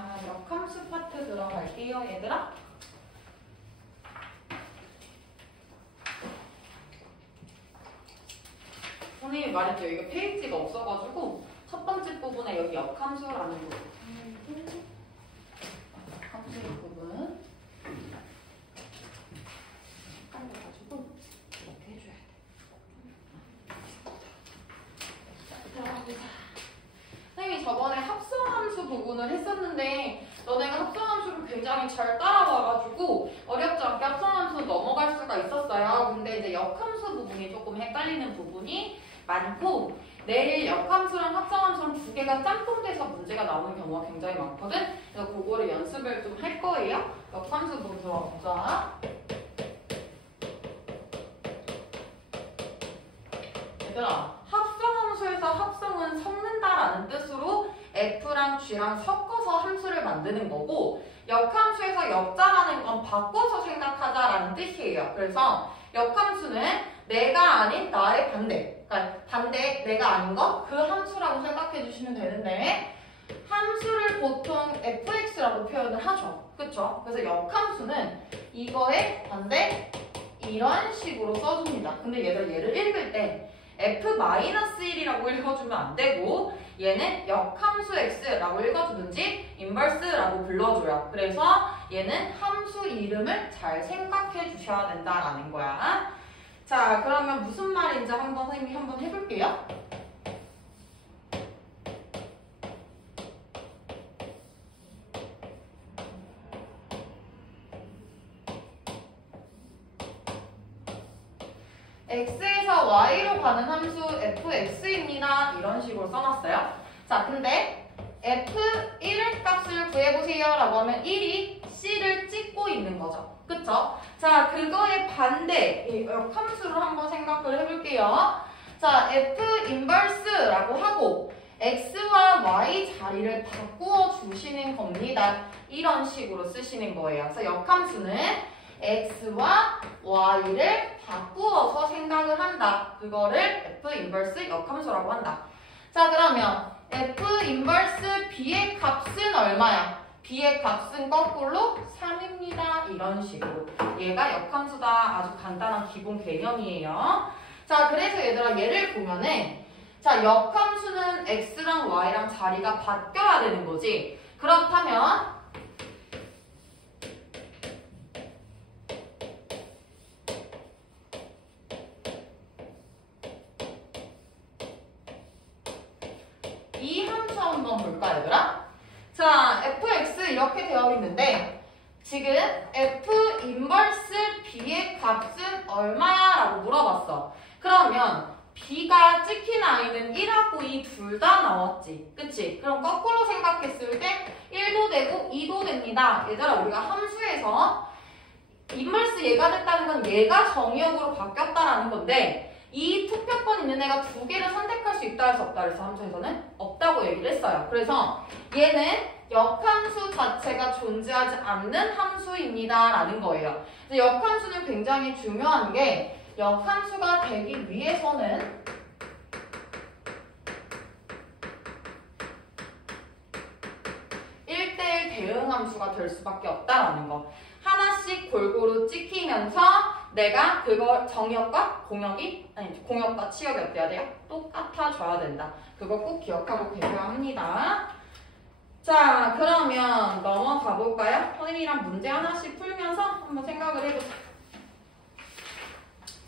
자, 역함수 파트 들어갈게요, 얘들아. 선생님이 말했죠. 이게 페이지가 없어가지고 첫 번째 부분에 여기 역함수라는 부분. 역함수 부분. 헷갈려가지고 이렇게 해줘야 돼. 들어가보자. 선생님이 저번에 합성함수 부분을 했었는데 너네가 합성함수를 굉장히 잘 따라와가지고 어렵지 않게 합성함수 넘어갈 수가 있었어요. 근데 이제 역함수 부분이 조금 헷갈리는 부분이 많고 내일 역함수랑 합성함수랑 두 개가 짬뽕돼서 문제가 나오는 경우가 굉장히 많거든. 그래서 그거를 연습을 좀 할 거예요. 역함수 부분 들어가보자. 얘들아, 합성함수에서 합성은 섞는다라는 뜻으로 F랑 G랑 섞어서 함수를 만드는 거고 역함수에서 역자라는 건 바꿔서 생각하자라는 뜻이에요. 그래서 역함수는 내가 아닌 나의 반대, 그러니까 반대 내가 아닌 거 그 함수라고 생각해 주시면 되는데 함수를 보통 fx라고 표현을 하죠. 그쵸? 그래서 역함수는 이거의 반대 이런 식으로 써줍니다. 근데 얘를 읽을 때 f-1이라고 읽어주면 안 되고 얘는 역함수 x라고 읽어주든지 인버스라고 불러줘요. 그래서 얘는 함수 이름을 잘 생각해 주셔야 된다라는 거야. 자, 그러면 무슨 말인지 한번 선생님이 한번 해볼게요. x에서 y로 가는 함수 fx입니다. 이런 식으로 써놨어요. 자, 근데 f1의 값을 구해보세요 라고 하면 1이 c를 찍고 있는 거죠. 그쵸? 자, 그거의 반대, 이 역함수를 한번 생각을 해볼게요. 자, f 인버스라고 하고 x와 y 자리를 바꾸어 주시는 겁니다. 이런 식으로 쓰시는 거예요. 그래서 역함수는 x와 y를 바꾸어서 생각을 한다. 그거를 f 인버스 역함수라고 한다. 자, 그러면 f 인버스 b의 값은 얼마야? b의 값은 거꾸로 3입니다. 이런 식으로. 얘가 역함수다. 아주 간단한 기본 개념이에요. 자, 그래서 얘들아 얘를 보면은 자, 역함수는 x랑 y랑 자리가 바뀌어야 되는 거지. 그렇다면 이 함수 한번 볼까, 얘들아? 자, fx 이렇게 되어 있는데 지금 f 인버스 b의 값은 얼마야? 라고 물어봤어. 그러면 b가 찍힌 아이는 1하고 2 둘 다 나왔지. 그치? 그럼 거꾸로 생각했을 때 1도 되고 2도 됩니다. 얘들아, 우리가 함수에서 인버스 얘가 됐다는 건 얘가 정의역으로 바뀌었다라는 건데 이 투표권 있는 애가 두 개를 선택할 수 있다 할 수 없다 그래서 함수에서는 없다고 얘기를 했어요. 그래서 얘는 역함수 자체가 존재하지 않는 함수입니다 라는 거예요. 그래서 역함수는 굉장히 중요한 게 역함수가 되기 위해서는 (1:1) 대응함수가 될 수밖에 없다라는 거. 하나씩 골고루 찍히면서 내가 그걸 정의역과 공역이 아니 공역과 치역이 어때야 돼요? 똑같아져야 된다. 그거 꼭 기억하고 계셔야 합니다. 자, 그러면 넘어가 볼까요? 선생님이랑 문제 하나씩 풀면서 한번 생각을 해보자.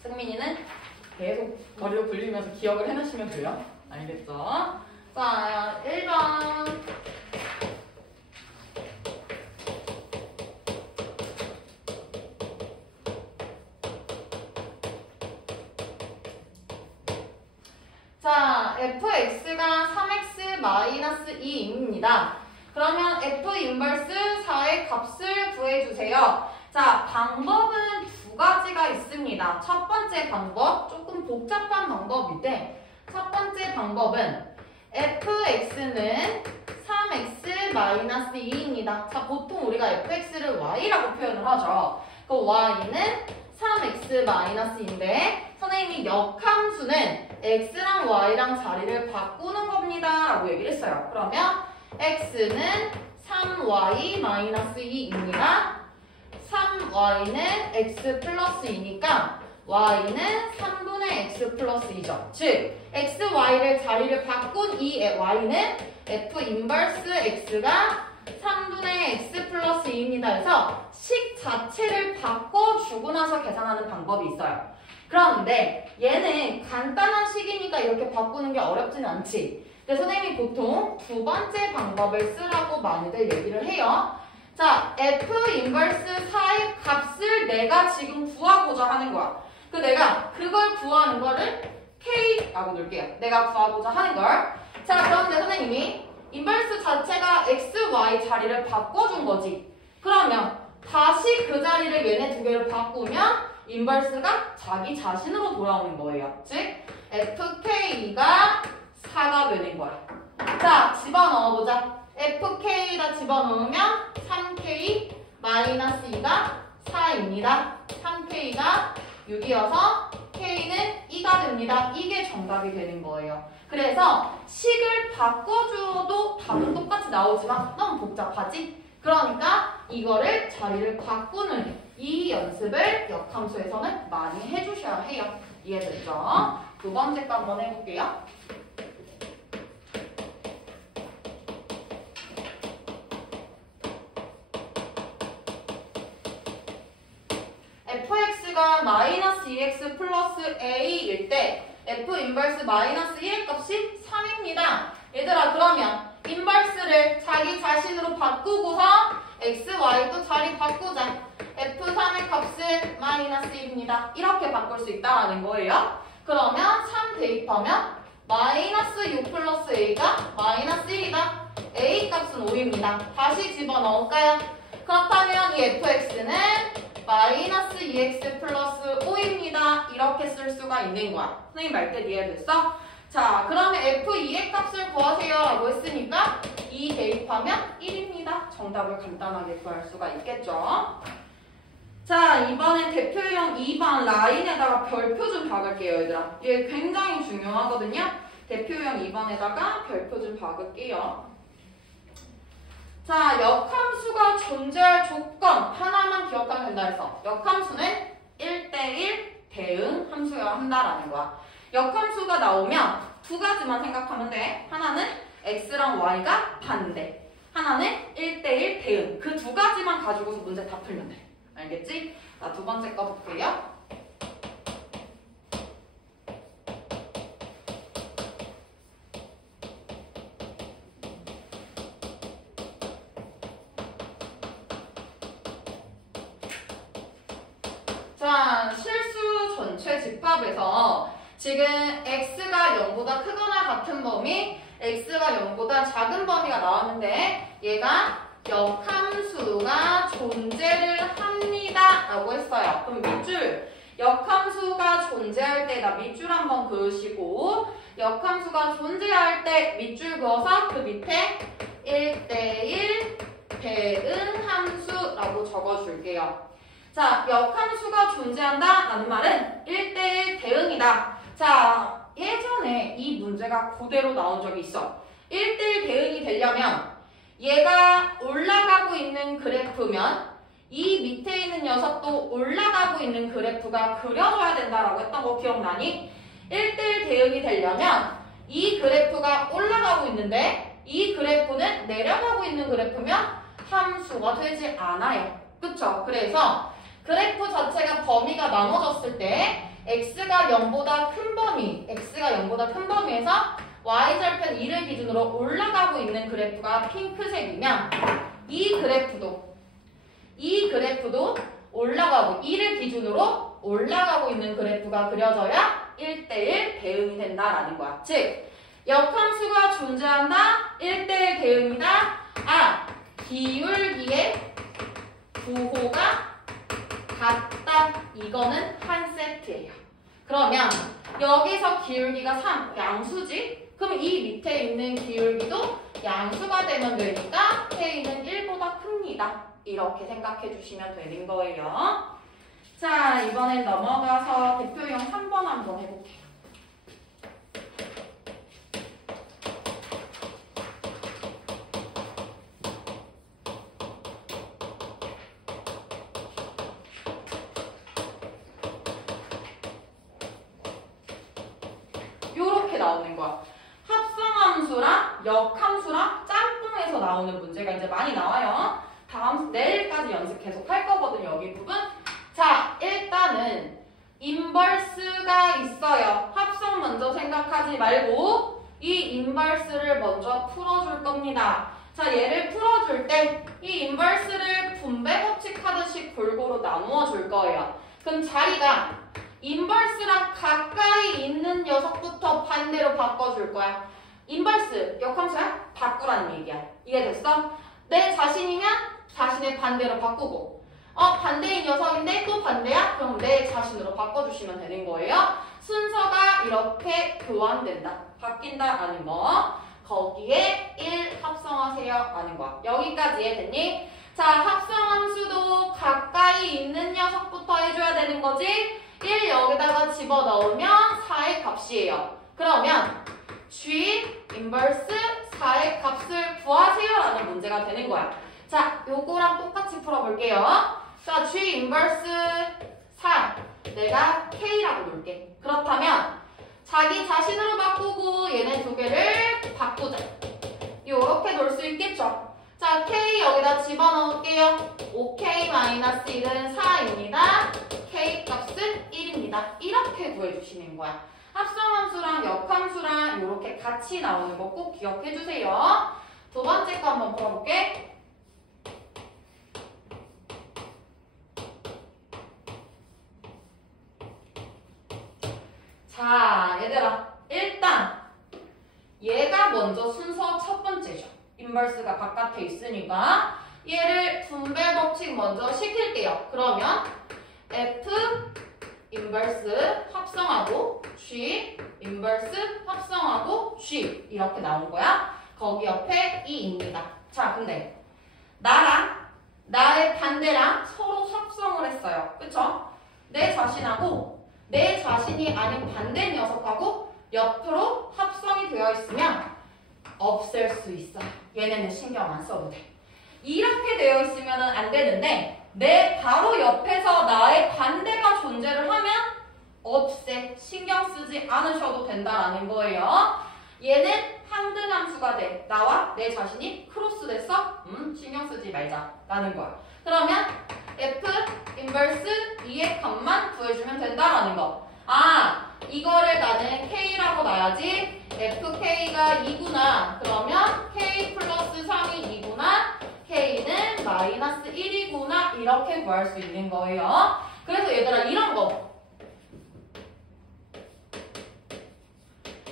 승민이는 계속 머리로 굴리면서 기억을 해놓으시면 돼요. 알겠죠? 자, 1번. 자, fx가 3x-2입니다. 그러면 f 인버스 4의 값을 구해주세요. 자, 방법은 두 가지가 있습니다. 첫 번째 방법, 조금 복잡한 방법인데 첫 번째 방법은 fx는 3x-2입니다. 자, 보통 우리가 fx를 y라고 표현을 하죠. 그 y는 3x-2인데 선생님이 역함수는 x랑 y랑 자리를 바꾸는 겁니다 라고 얘기를 했어요. 그러면 x는 3y-2입니다. 3y는 x 플러스 2니까 y는 3분의 x 플러스 2죠. 즉 x, y를 자리를 바꾼 이 y는 f 인버스 x가 3분의 x 플러스 2입니다. 그래서 식 자체를 바꿔주고 나서 계산하는 방법이 있어요. 그런데 얘는 간단한 식이니까 이렇게 바꾸는 게 어렵지는 않지. 근데 선생님이 보통 두 번째 방법을 쓰라고 많이들 얘기를 해요. 자, f 인버스 4의 값을 내가 지금 구하고자 하는 거야. 그 내가 그걸 구하는 거를 k라고 놓을게요. 내가 구하고자 하는 걸. 자, 그런데 선생님이 인버스 자체가 x, y 자리를 바꿔준 거지. 그러면 다시 그 자리를 얘네 두 개를 바꾸면 인버스가 자기 자신으로 돌아오는 거예요. 즉 fk가 4가 되는 거야. 자, 집어넣어보자. fk에다 집어넣으면 3k 마이너스 2가 4입니다. 3k가 6이어서 k는 2가 됩니다. 이게 정답이 되는 거예요. 그래서 식을 바꿔줘도 답은 똑같이 나오지만 너무 복잡하지? 그러니까 이거를 자리를 바꾸는 이 연습을 역함수에서는 많이 해주셔야 해요. 이해됐죠? 두 번째 거 한번 해볼게요. fx가 마이너스 2x 플러스 a일 때 f 인버스 마이너스 1의 값이 3입니다. 얘들아, 그러면 인버스를 자기 자신으로 바꾸고서 x, y도 자리 바꾸자. f3의 값은 마이너스 1입니다. 이렇게 바꿀 수 있다는 거예요. 그러면 3 대입하면 마이너스 6 플러스 a가 마이너스 1이다. a 값은 5입니다. 다시 집어넣을까요? 그렇다면 이 fx는 마이너스 2x 플러스 5입니다. 이렇게 쓸 수가 있는 거야. 선생님 말 때 이해됐어? 자, 그러면 f2의 값을 구하세요 라고 했으니까 2 대입하면 1입니다. 정답을 간단하게 구할 수가 있겠죠. 자, 이번엔 대표형 2번 라인에다가 별표 좀 박을게요, 얘들아. 얘 굉장히 중요하거든요. 대표형 2번에다가 별표 좀 박을게요. 자, 역함수가 존재할 조건 하나만 기억하면 된다 해서 역함수는 1대1 대응 함수여야 한다라는 거야. 역함수가 나오면 두 가지만 생각하면 돼. 하나는 x랑 y가 반대, 하나는 1대1 대응. 그 두 가지만 가지고서 문제 다 풀면 돼. 알겠지? 자, 두 번째 거 볼게요. 자, 실수 전체 집합에서 지금 x가 0보다 크거나 같은 범위, x가 0보다 작은 범위가 나왔는데 얘가 역함수가 존재를 합니다 라고 했어요. 그럼 밑줄, 역함수가 존재할 때 나 밑줄 한번 그으시고, 역함수가 존재할 때 밑줄 그어서 그 밑에 1대1 대응함수라고 적어줄게요. 자, 역함수가 존재한다 라는 말은 1대1 대응이다. 자, 예전에 이 문제가 그대로 나온 적이 있어. 1대1 대응이 되려면 얘가 올라가고 있는 그래프면 이 밑에 있는 녀석도 올라가고 있는 그래프가 그려져야 된다라고 했던 거 기억나니? 1대1 대응이 되려면 이 그래프가 올라가고 있는데 이 그래프는 내려가고 있는 그래프면 함수가 되지 않아요. 그쵸? 그래서 그래프 자체가 범위가 나눠졌을 때 x가 0보다 큰 범위, x가 0보다 큰 범위에서 y절편 2를 기준으로 올라가고 있는 그래프가 핑크색이면 이 그래프도 올라가고 2를 기준으로 올라가고 있는 그래프가 그려져야 1대1 대응이 된다라는 거야. 즉, 역함수가 존재한다, 1대1 대응이다. 아, 기울기의 부호가 같다. 이거는 한 세트예요. 그러면 여기서 기울기가 3, 양수지? 그럼 이 밑에 있는 기울기도 양수가 되면 되니까 k는 1보다 큽니다. 이렇게 생각해 주시면 되는 거예요. 자, 이번엔 넘어가서 대표형 3번 한번 해볼게요. 나오는 거야. 합성함수랑 역함수랑 짬뽕에서 나오는 문제가 이제 많이 나와요. 내일까지 연습 계속 할 거거든요, 여기 부분. 자, 일단은 인버스가 있어요. 합성 먼저 생각하지 말고 이 인버스를 먼저 풀어줄 겁니다. 자, 얘를 풀어줄 때 이 인버스를 분배 법칙하듯이 골고루 나누어 줄 거예요. 그럼 자기가 인버스랑 가까이 있는 녀석부터 반대로 바꿔줄 거야. 인버스, 역함수야? 바꾸라는 얘기야. 이해됐어? 내 자신이면 자신의 반대로 바꾸고 반대인 녀석인데 또 반대야? 그럼 내 자신으로 바꿔주시면 되는 거예요. 순서가 이렇게 교환된다. 바뀐다라는 거. 거기에 1 합성하세요 라는 거야. 여기까지 이해됐니? 자, 합성함수도 가까이 있는 녀석부터 해줘야 되는 거지. 1 여기다가 집어넣으면 4의 값이에요. 그러면 G 인버스 4의 값을 구하세요 라는 문제가 되는 거야. 자, 요거랑 똑같이 풀어볼게요. 자, G 인버스 4 내가 K라고 놓을게. 그렇다면 자기 자신으로 바꾸고 얘네 두 개를 바꾸자. 요렇게 놓을 수 있겠죠. 자, K 여기다 집어넣을게요. 5K-1은 4입니다. K 값은 1입니다. 이렇게 구해주시는 거야. 합성함수랑 역함수랑 이렇게 같이 나오는 거 꼭 기억해주세요. 두 번째 거 한번 풀어볼게. 자, 얘들아. 일단 얘가 먼저 순서 첫 번째죠. 인버스가 바깥에 있으니까 얘를 분배 법칙 먼저 시킬게요. 그러면 F 인버스 합성하고 G 인버스 합성하고 G 이렇게 나온 거야. 거기 옆에 2입니다. 자, 근데 나랑 나의 반대랑 서로 합성을 했어요. 그쵸? 내 자신하고 내 자신이 아닌 반대 녀석하고 옆으로 합성이 되어 있으면 없앨 수 있어. 얘네는 신경 안 써도 돼. 이렇게 되어 있으면 안 되는데 내 바로 옆에서 나의 반대가 존재를 하면 없애. 신경 쓰지 않으셔도 된다라는 거예요. 얘는 항등함수가 돼. 나와 내 자신이 크로스 됐어? 신경 쓰지 말자라는 거야. 그러면 F 인버스 2의 값만 구해주면 된다라는 거. 아, 이거를 나는 K라고 놔야지. FK가 2구나. 그러면 K 플러스 3이 2구나. K는 마이너스 1이구나. 이렇게 구할 수 있는 거예요. 그래서 얘들아 이런 거.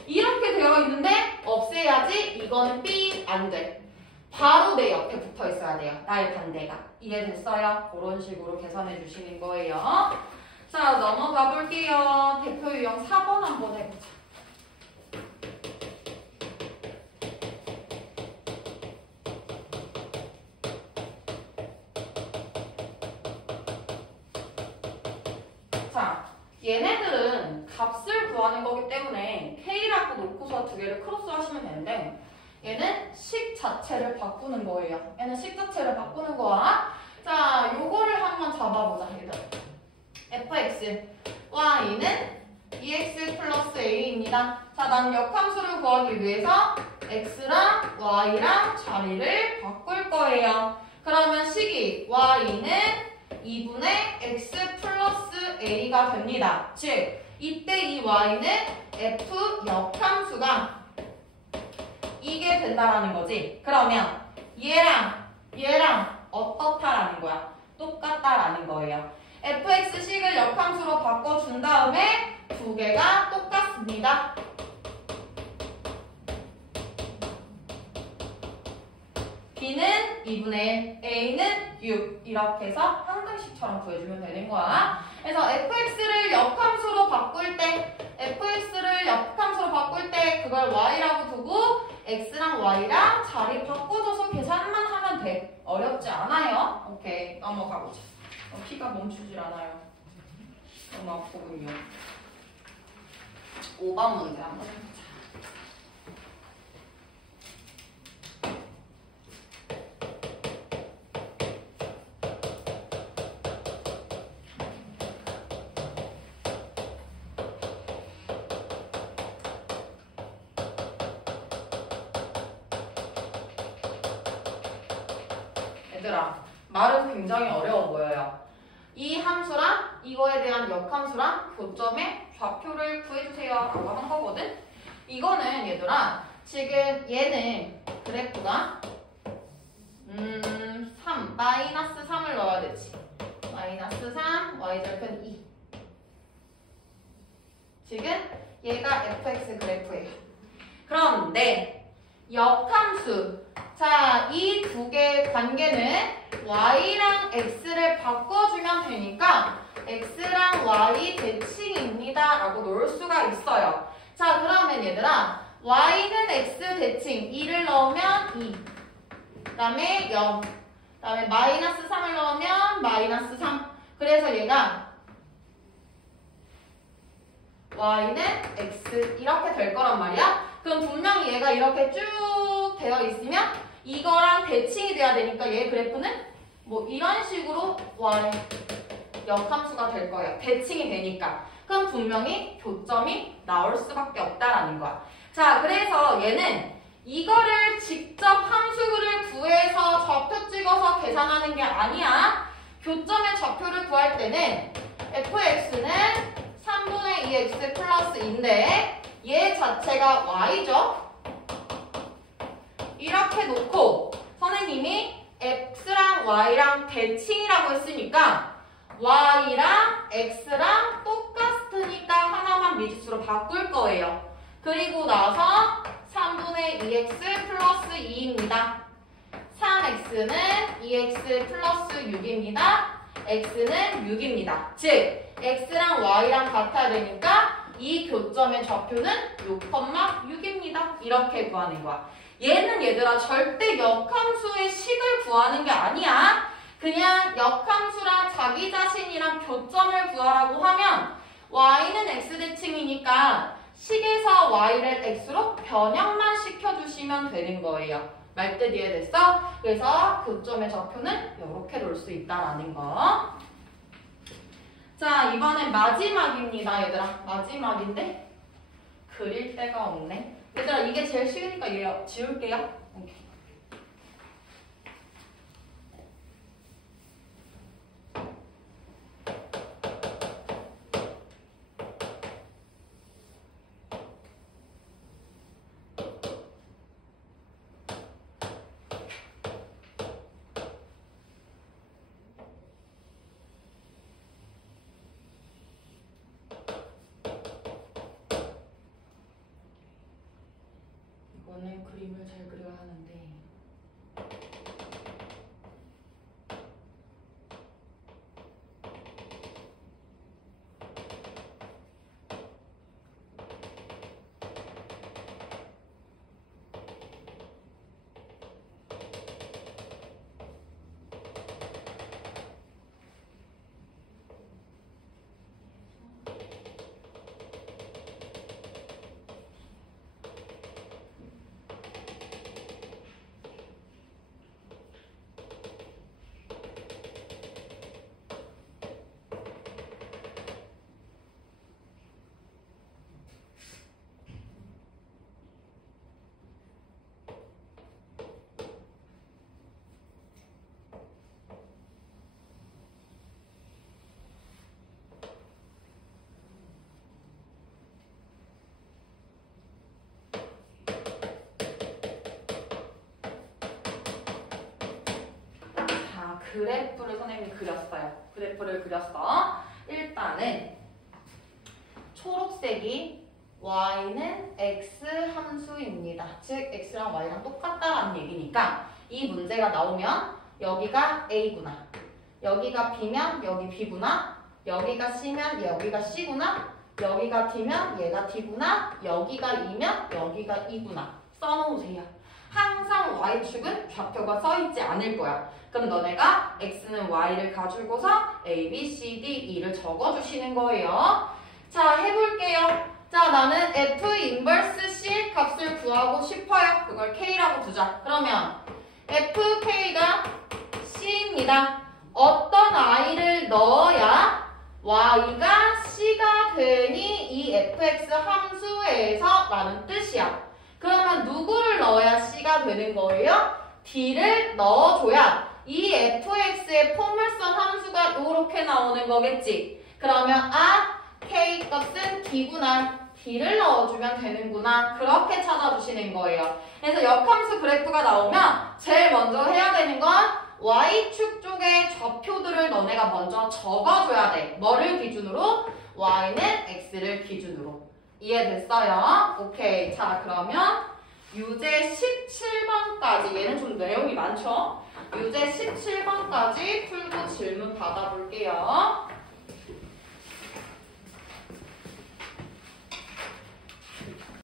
이렇게 되어 있는데 없애야지. 이거는 B 안 돼. 바로 내 옆에 붙어 있어야 돼요. 나의 반대가. 이해됐어요? 그런 식으로 계산해 주시는 거예요. 자, 넘어가 볼게요. 대표 유형 4번 한번 해보자. 자, 얘네들은 값을 구하는 거기 때문에 K라고 놓고서 두 개를 크로스 하시면 되는데 얘는 식 자체를 바꾸는 거예요. 얘는 식 자체를 바꾸는 거야. 자, 요거를 한번 잡아보자. 얘들아. fx, y는 2x 플러스 a입니다. 자, 난 역함수를 구하기 위해서 x랑 y랑 자리를 바꿀 거예요. 그러면 식이 y는 2분의 x 플러스 a가 됩니다. 즉, 이때 이 y는 f 역함수가 이게 된다라는 거지. 그러면 얘랑 어떻다라는 거야? 똑같다라는 거예요. fx식을 역함수로 바꿔준 다음에 두 개가 똑같습니다. b는 2분의 1, a는 6 이렇게 해서 항등식처럼 구해주면 되는 거야. 그래서 fx를 역함수로 바꿀 때 그걸 y라고 두고 x랑 y랑 자리 바꿔줘서 계산만 하면 돼. 어렵지 않아요. 오케이, 넘어가보자. 피가 멈추질 않아요. 너무 아프군요. 5번 문제 한번 해보자. 얘들아, 말은 굉장히 어려워 보여요. 이 함수랑 이거에 대한 역함수랑 교점의 좌표를 구해주세요 라고 한 거거든. 이거는 얘들아, 지금 얘는 그래프가 3, 마이너스 3을 넣어야 되지. 마이너스 3, y절편 2. 지금 얘가 fx 그래프예요. 그런데 역함수, 자, 이 두 개의 관계는 y랑 x를 바꿔주면 되니까 x랑 y 대칭입니다 라고 놓을 수가 있어요. 자, 그러면 얘들아, y는 x 대칭 2를 넣으면 2, 그 다음에 0, 그 다음에 마이너스 3을 넣으면 마이너스 3. 그래서 얘가 y는 x 이렇게 될 거란 말이야. 그럼 분명히 얘가 이렇게 쭉 되어 있으면 이거랑 대칭이 돼야 되니까 얘 그래프는 뭐 이런 식으로 y 역함수가 될 거예요. 대칭이 되니까. 그럼 분명히 교점이 나올 수밖에 없다라는 거야. 자, 그래서 얘는 이거를 직접 함수를 구해서 좌표 찍어서 계산하는 게 아니야. 교점의 좌표를 구할 때는 fx는 3분의 2x 플러스 2인데 얘 자체가 y죠. 이렇게 놓고 선생님이 x랑 y랑 대칭이라고 했으니까 y랑 x랑 똑같으니까 하나만 미지수로 바꿀 거예요. 그리고 나서 3분의 2x 플러스 2입니다. 3x는 2x 플러스 6입니다. x는 6입니다. 즉 x랑 y랑 같아야 되니까 이 교점의 좌표는 6,6입니다. 이렇게 구하는 거야. 얘는 얘들아 절대 역함수의 식을 구하는 게 아니야. 그냥 역함수랑 자기 자신이랑 교점을 구하라고 하면 y는 x대칭이니까 식에서 y를 x로 변형만 시켜주시면 되는 거예요. 말뜻 이해됐어? 그래서 교점의 좌표는 이렇게 놓을 수 있다라는 거. 자, 이번엔 마지막입니다, 얘들아. 마지막인데 그릴 데가 없네. 얘들아, 이게 제일 쉬우니까 얘 지울게요. 오케이. 이거는 그림을 잘 그려야 하는데 그래프를 선생님이 그렸어요. 그래프를 그렸어. 일단은 초록색이 y는 x 함수입니다. 즉 x랑 y랑 똑같다라는 얘기니까 이 문제가 나오면 여기가 a구나, 여기가 b면 여기 b구나, 여기가 c면 여기가 c구나, 여기가 d면 얘가 d구나, 여기가 e면 여기가 e구나 써놓으세요. 항상 y축은 좌표가 써있지 않을 거야. 그럼 너네가 x는 y를 가지고서 a, b, c, d, e를 적어주시는 거예요. 자, 해볼게요. 자, 나는 f 인버스 c 값을 구하고 싶어요. 그걸 k라고 두자. 그러면 fk가 c입니다. 어떤 i를 넣어야 y가 c가 되니 이 fx 함수에서 라는 뜻이야. 그러면 누구를 넣어야 c가 되는 거예요? d를 넣어줘야 이 fx의 포물선 함수가 이렇게 나오는 거겠지. 그러면 k 값은 d구나. d를 넣어주면 되는구나. 그렇게 찾아주시는 거예요. 그래서 역함수 그래프가 나오면 제일 먼저 해야 되는 건 y축 쪽에 좌표들을 너네가 먼저 적어줘야 돼. 뭐를 기준으로? y는 x를 기준으로. 이해됐어요? 오케이. 자, 그러면 유제 17번까지 얘는 좀 내용이 많죠? 유제 17번까지 풀고 질문 받아볼게요.